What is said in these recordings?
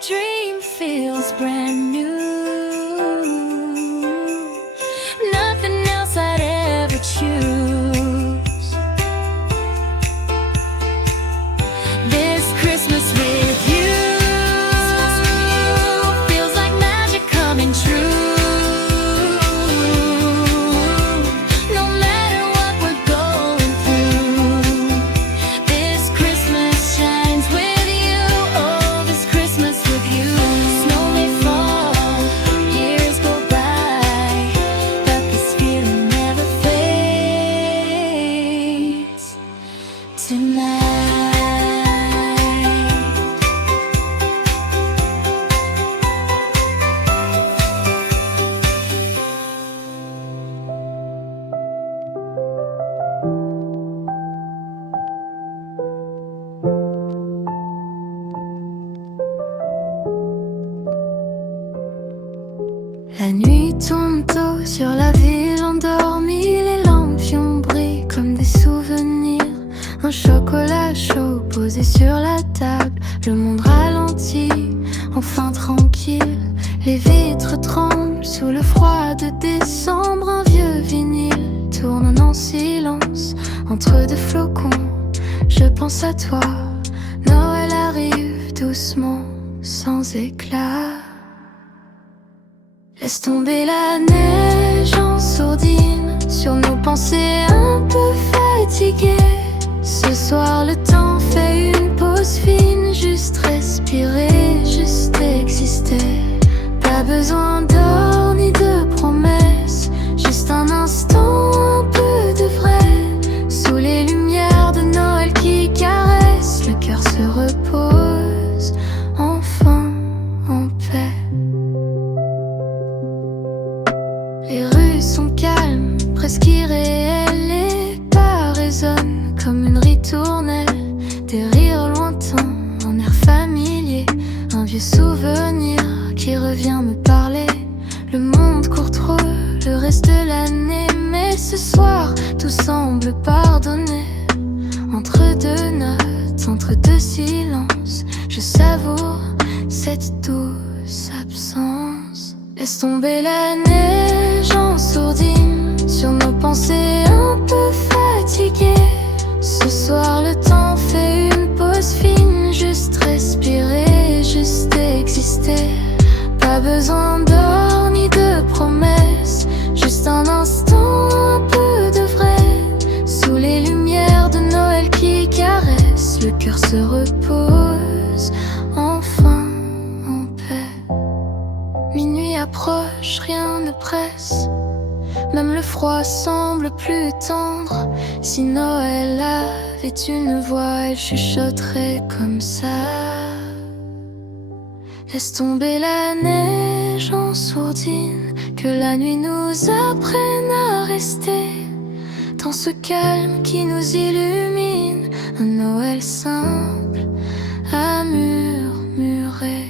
dream feels brand new. Nothing else I'd ever choose. This Christmas with you feels like magic coming true. No matter what we're going through, this Christmas shines with you. Oh, this Christmas with you. Snow may fall, years go by, but this feeling never fades. Tonight la nuit tombe tôt sur la ville endormie. Les lampions brillent comme des souvenirs. Un chocolat chaud posé sur la table. Le monde ralentit, enfin tranquille. Les vitres tremblent sous le froid de décembre. Un vieux vinyle tourne en silence entre deux flocons. Je pense à toi, Noël arrive doucement, sans éclat. Laisse tomber la neige en sourdine sur nos pensées un peu fatiguées. Ce soir le temps fait une pause fine. Juste respirer, juste exister. Pas besoin d'or ni de promesses. Juste un instant, un peu de vrai. Sous les lumières de Noël qui caressent, le cœur se repose enfin en paix. Les rues sont calmes, presque irréelles. Les pas résonnent comme une ritournelle. Des rires lointains, un air familier. Un vieux souvenir qui revient me parler. Le monde court trop le reste de l'année, mais ce soir tout semble pardonné. Entre deux notes, entre deux silences, je savoure cette douce absence. Laisse tomber la neige en sourdine sur nos pensées un peu fatiguées. Ce soir le temps fait une pause fine. Juste respirer, juste exister. Pas besoin d'or ni de promesses. Juste un instant, un peu de vrai. Sous les lumières de Noël qui caressent, le cœur se repose enfin en paix. Minuit approche, rien ne presse. Même le froid semble plus tendre. Si Noël avait une voix, elle chuchoterait comme ça. Laisse tomber la neige en sourdine. Que la nuit nous apprenne à rester dans ce calme qui nous illumine. Un Noël simple à murmurer.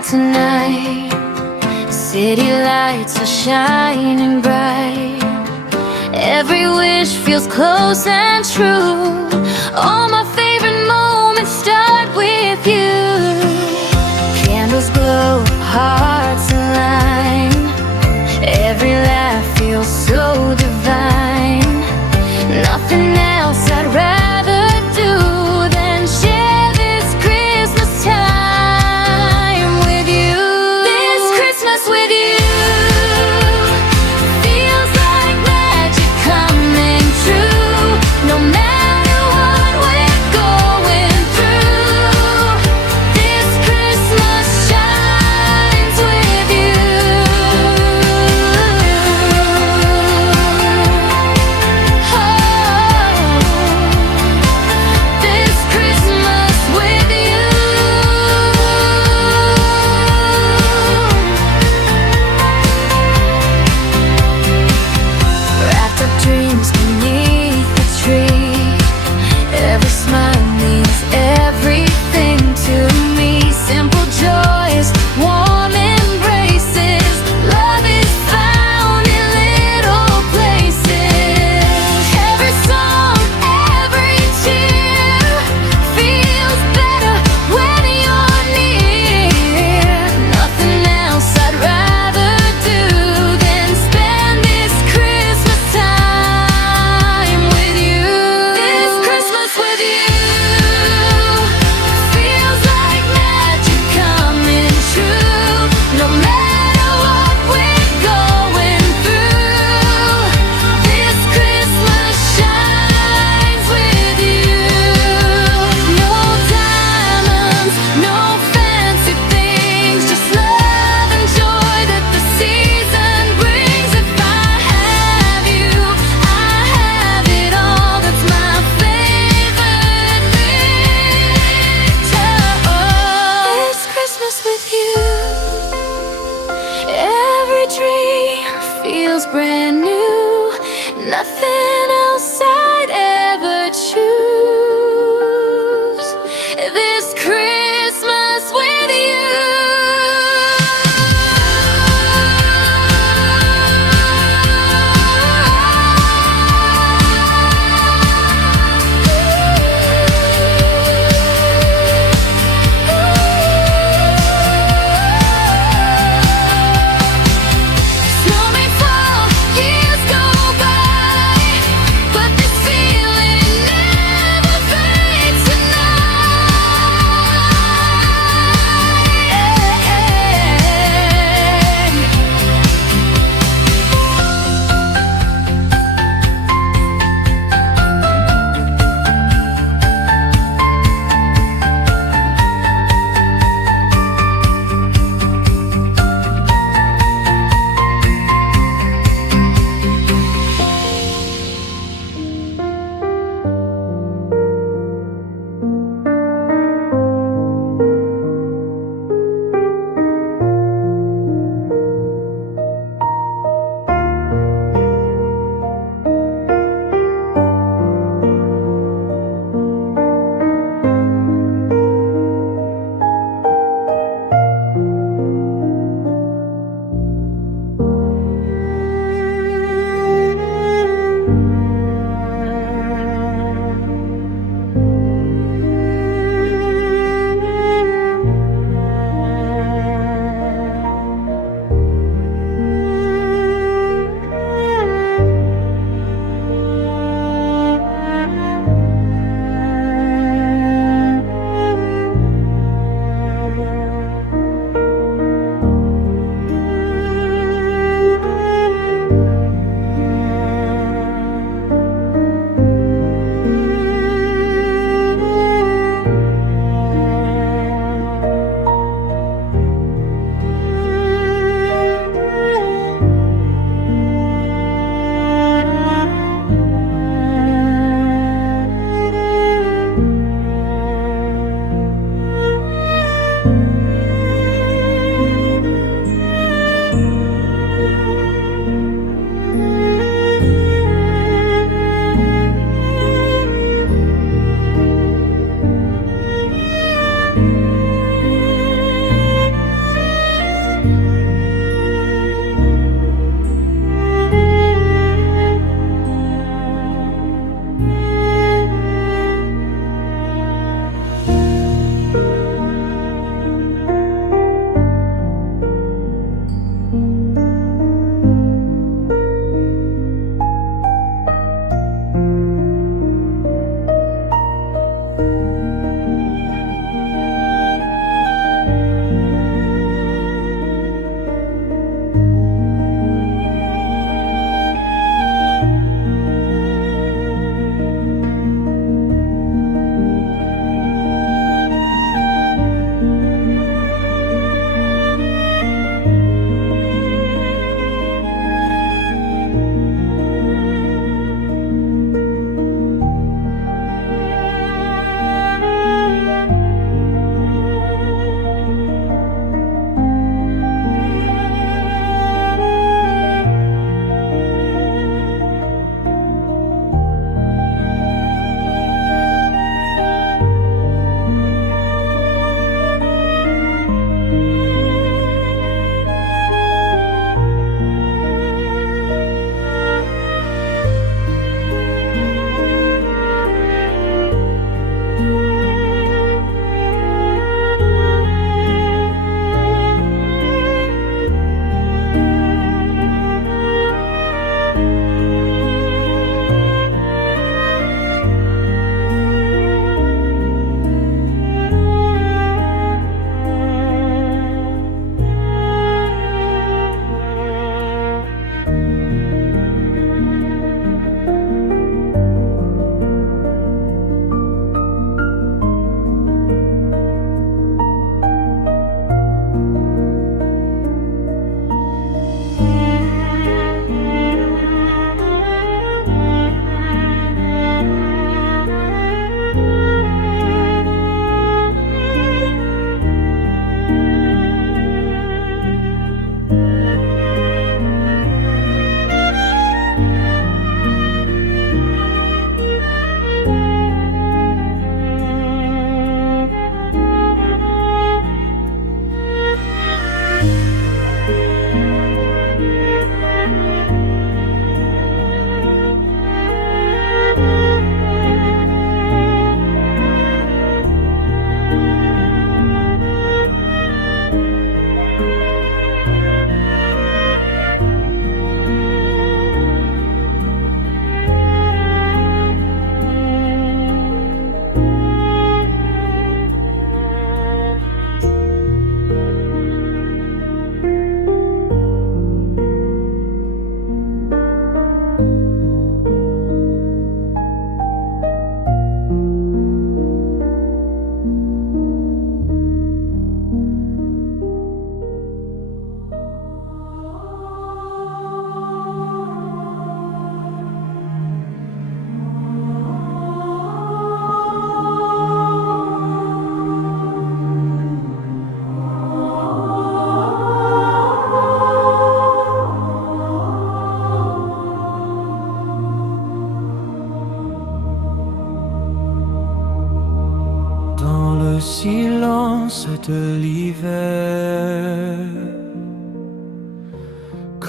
night tonight. City lights are shining bright. Every wish feels close and true. All my favorite moments start with you. Candles glow, hearts align. Every laugh feels so divine. Nothing else I'd rather do than share this Christmas time with you. This Christmas with you feels like magic coming true. No matter what we're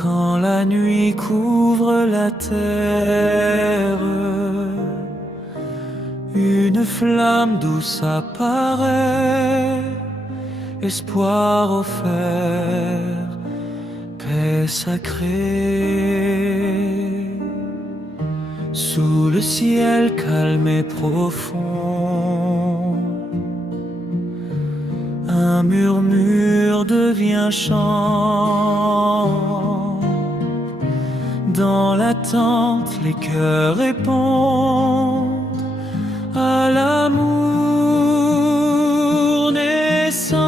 Quand la nuit couvre la terre, une flamme douce apparaît, espoir offert, paix sacrée. Sous le ciel calme et profond, un murmure devient chant. Dans l'attente, les cœurs répondent à l'amour naissant.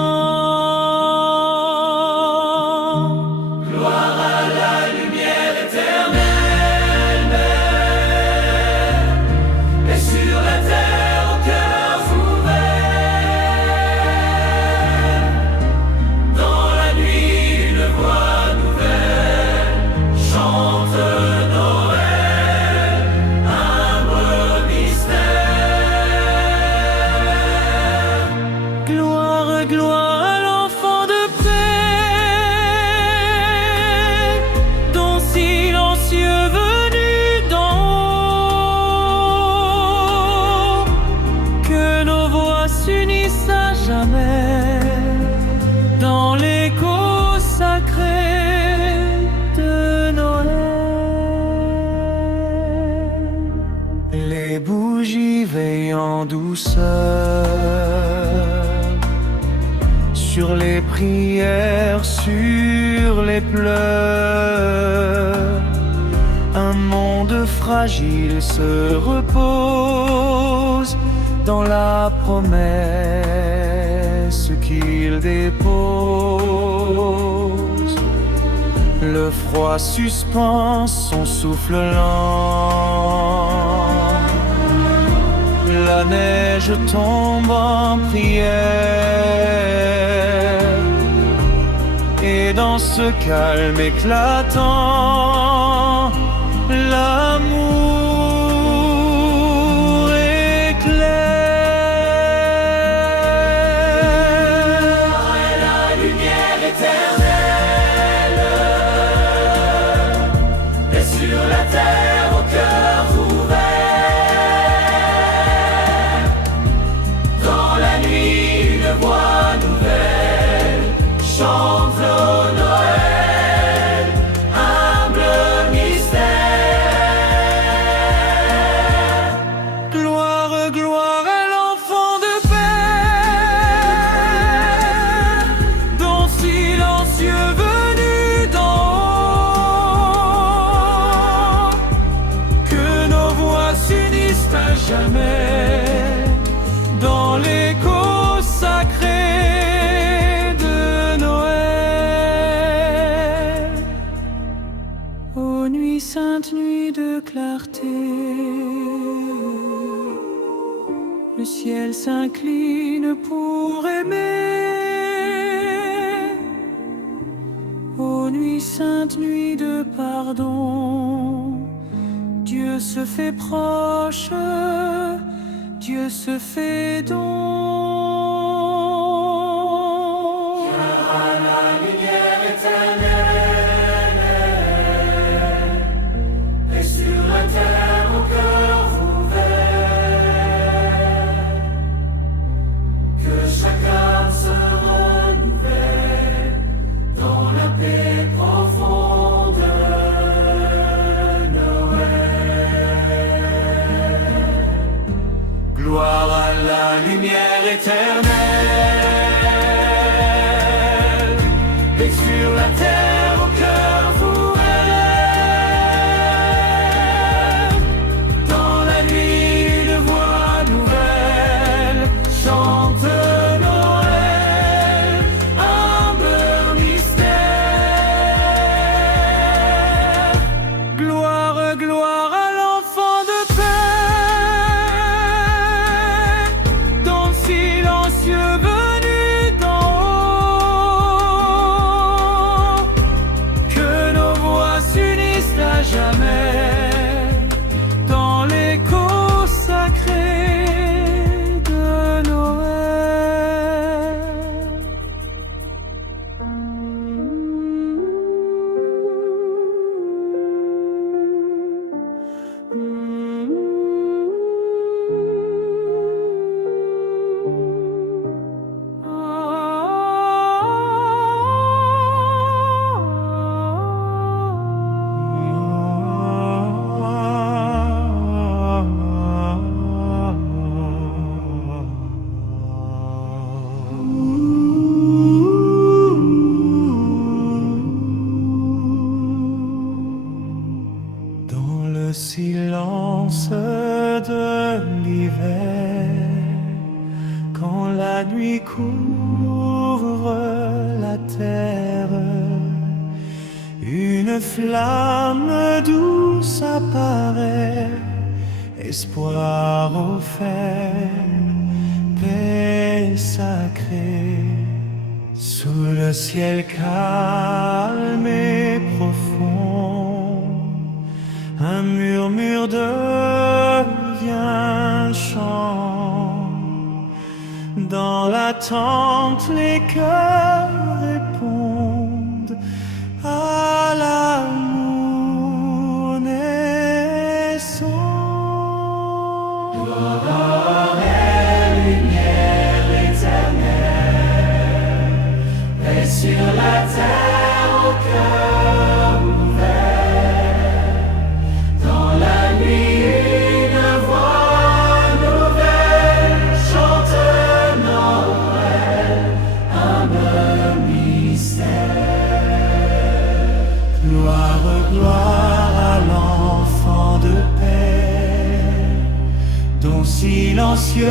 Gloire à la lumière éternelle, et sur la terre aux cœurs ouverts. Dans la nuit, une voix nouvelle chante Noël, humble mystère. Gloire, gloire à l'enfant de paix, dont silencieux venu d'en haut, que nos voix s'unissent à jamais dans l'écho sacré de Noël. Les bougies veillent en douceur sur les prières, sur les pleurs. Un monde fragile se repose dans la promesse qu'il dépose. Le froid suspend son souffle lent, la neige tombe en prière, et dans ce calme éclatant, l'amour éclaire. Et la lumière éternelle est sur la terre au cœur ouvert. Dans la nuit, une voix nouvelle chante Noël, humble mystère. Gloire, gloire à l'enfant de paix, dont silencieux venu d'en haut, que nos voix s'unissent à jamais dans l'écho sacré de Noël. Ô nuit sainte, nuit de clarté, le ciel s'incline pour aimer. Ô nuit sainte, nuit de pardon, Dieu se fait proche, Dieu se fait don. Car à la lumière éternelle, et sur la terre au cœur ouvert, que chaque âme se renouvelle dans la paix profonde de Noël. Gloire à la lumière éternelle, et sur la terre au cœur ouvert. Dans la nuit, une voix nouvelle chante Noël, humble mystère. Gloire, gloire à l'enfant de paix, dont silencieux venu d'en haut, couvre la terre. Une flamme douce apparaît, espoir offert, paix sacrée. Sous le ciel calme et profond, un murmure devient chant. Dans l'attente, les cœurs répondent à l'amour naissant. Gloire et lumière éternelle, paix sur la terre au cœur ouvert. Dans la nuit, une voix nouvelle chante Noël, humble mystère. Gloire, gloire à l'enfant de paix, dont silencieux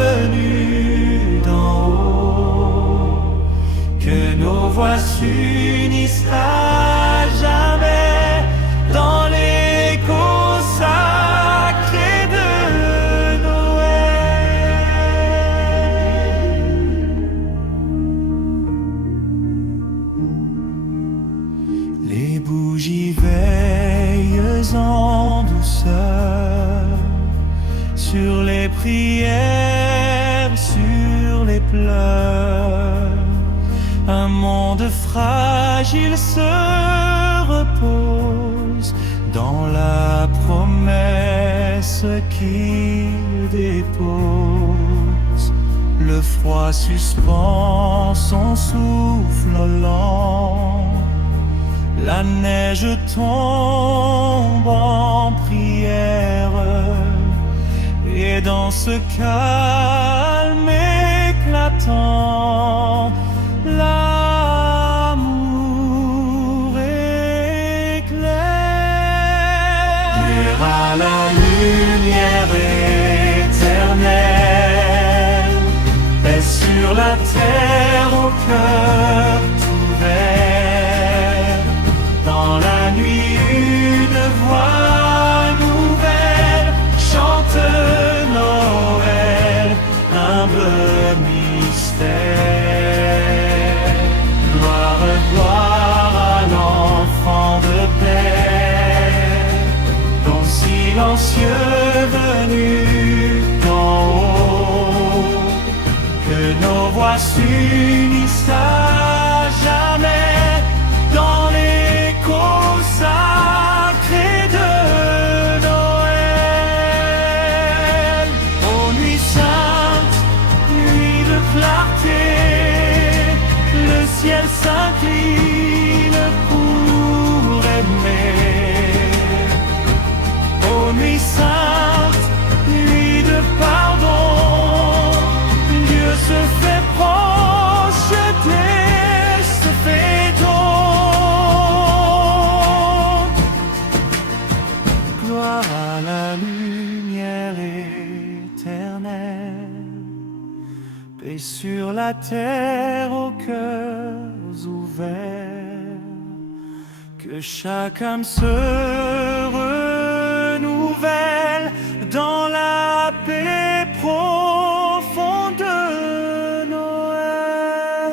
venu d'en haut, que nos voix s'unissent à jamais dans l'écho sacré de Noël. Les bougies veillent en douceur sur les prières, sur les pleurs. Un monde fragile se repose dans la promesse qu'il dépose. Le froid suspend son souffle lent, la neige tombe en prière. Et dans ce calme éclatant, l'amour éclaire à la lumière éternelle, paix sur la terre au cœur ouvert. Dans la nuit, une voix nouvelle chante Noël, humble mystère. Gloire, gloire à l'enfant de paix, dont silencieux venu d'en haut, que nos voix s'unissent à jamais dans l'écho sacré de Noël. Ô nuit sainte, nuit de clarté, le ciel s'incline pour aimer. Ô nuit sainte, nuit de pardon, Dieu se fait proche dès ce fêton. Gloire à la lumière éternelle, paix sur la terre aux cœurs ouverts. Que chaque âme se renouvelle dans la paix profonde de Noël.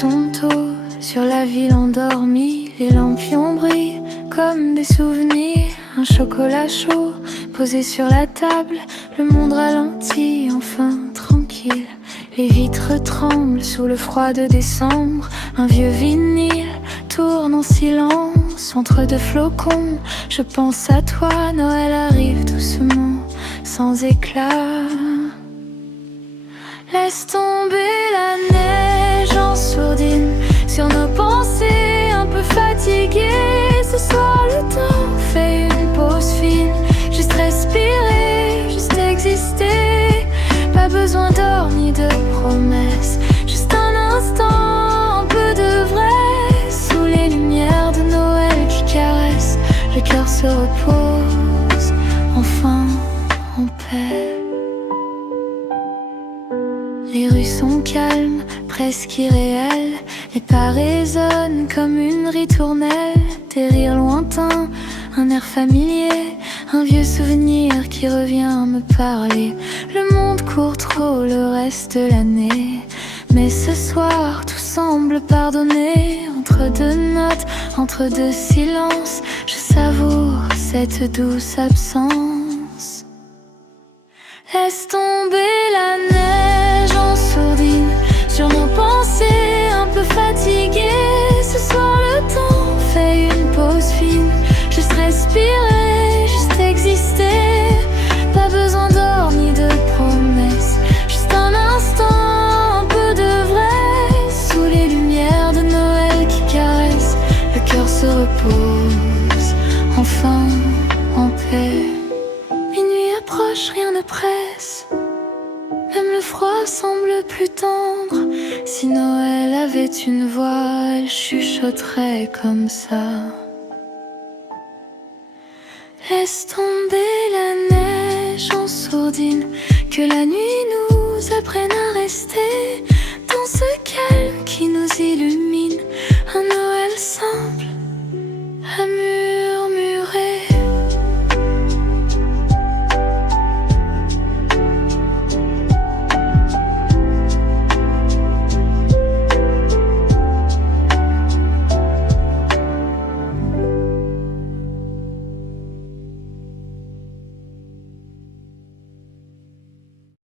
tombe tôt sur la ville endormie. Les lampions brillent comme des souvenirs. Un chocolat chaud posé sur la table. Le monde ralentit, enfin tranquille. Les vitres tremblent sous le froid de décembre. Un vieux vinyle tourne en silence entre deux flocons. Je pense à toi, Noël arrive doucement, sans éclat. Laisse tomber la neige en sourdine sur nos pensées un peu fatiguées. Ce soir le temps fait une pause fine. Juste respirer, juste exister. Pas besoin d'or ni de promesses. Juste un instant, un peu de vrai. Sous les lumières de Noël qui caressent, le cœur se repose enfin en paix. Les rues sont calmes, presque irréelles. Les pas résonnent comme une ritournelle. Des rires lointains, un air familier. Un vieux souvenir qui revient me parler. Le monde court trop le reste de l'année, mais ce soir tout semble pardonné. Entre deux notes, entre deux silences, je savoure cette douce absence. Laisse tomber la neige en sourdine sur nos pensées un peu fatiguées. Ce soir le temps fait une pause fine. Juste respirer, juste exister. Pas besoin d'or ni de promesses. Juste un instant, un peu de vrai. Sous les lumières de Noël qui caressent, le cœur se repose enfin en paix. Minuit approche, rien ne presse. Même le froid semble plus tendre. Si Noël avait une voix, elle chuchoterait comme ça. Laisse tomber la neige en sourdine, que la nuit nous apprenne à rester.